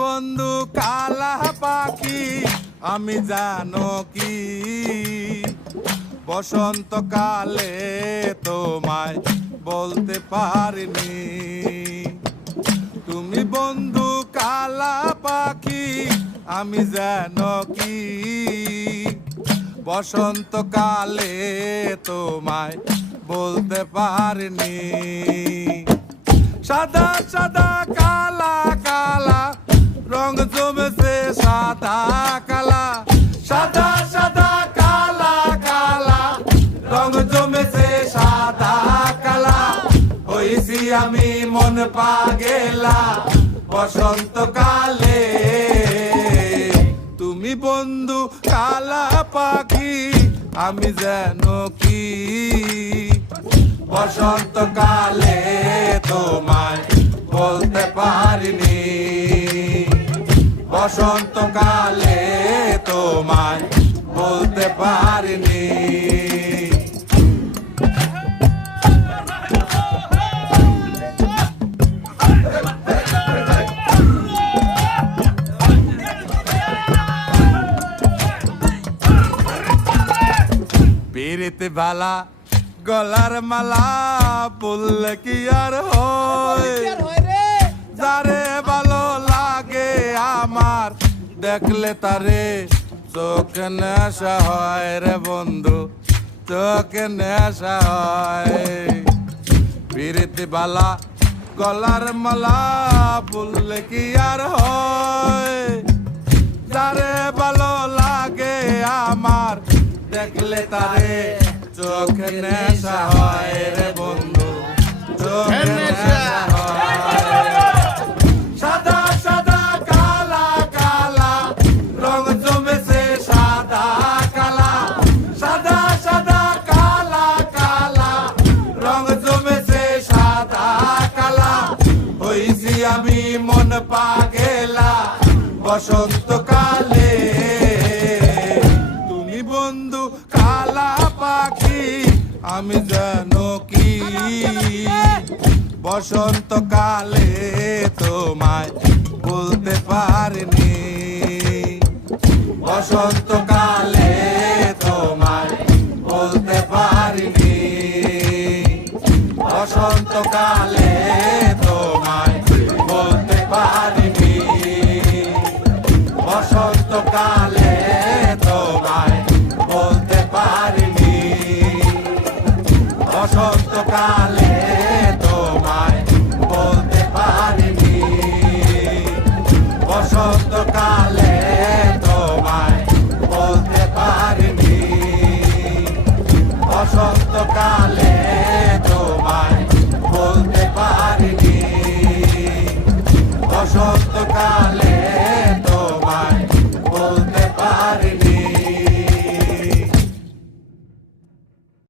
বন্ধু কালা পাখি আমি জানো কি বসন্তকালে তোমায় বলতে পারিনি। তুমি বন্ধু কালা পাখি আমি জানো কি বসন্তকালে তোমায় বলতে পারিনি। সাদা সাদা কালা কালা রং জমেছে সাদা কালা, সাদা সাদা কালা কালা রং জমেছে সাদা কালা। হইছি আমি মন পাগেলা বসন্তকালে। তুমি বন্ধু কালা পাখি আমি যেন কি বসন্তকালে তোমায় বলতে পারিনি। বসন্তকালে তোমায় বলতে পারিনি। পিরিতে বালা গলার মালা বললে কি আর হয়, যারে ভালো লাগে আমার দেখলে তারে চোখে নেশা হয় রে বন্ধু, চোখে নেশা হয়। পিরিতে বালা গলার মালা বললে কি আর হয়, যারে ভালো লাগে আমার দেখলে তারে চোখে নেশা হয় রে বন্ধু, চোখে নেশা হয়। সাদা সাদা কালা কালা রং জমেছে সাদা কালা, সাদা সাদা কালা কালা রং জমেছে সাদা কালা। হইছি আমি মন পাগেলা বসন্তকালে। তুমি বন্ধু কালা পাখি আমি জানো কি বসন্তকালে তোমায় বলতে পারিনি। বসন্তকালে তোমায় বলতে পারিনি। বসন্তকালে তোমায় বলতে পারিনি। বসন্তকালে তোমায় বলতে পারিনি। বসন্তকালে তোমায় বলতে পারিনি। বসন্তকালে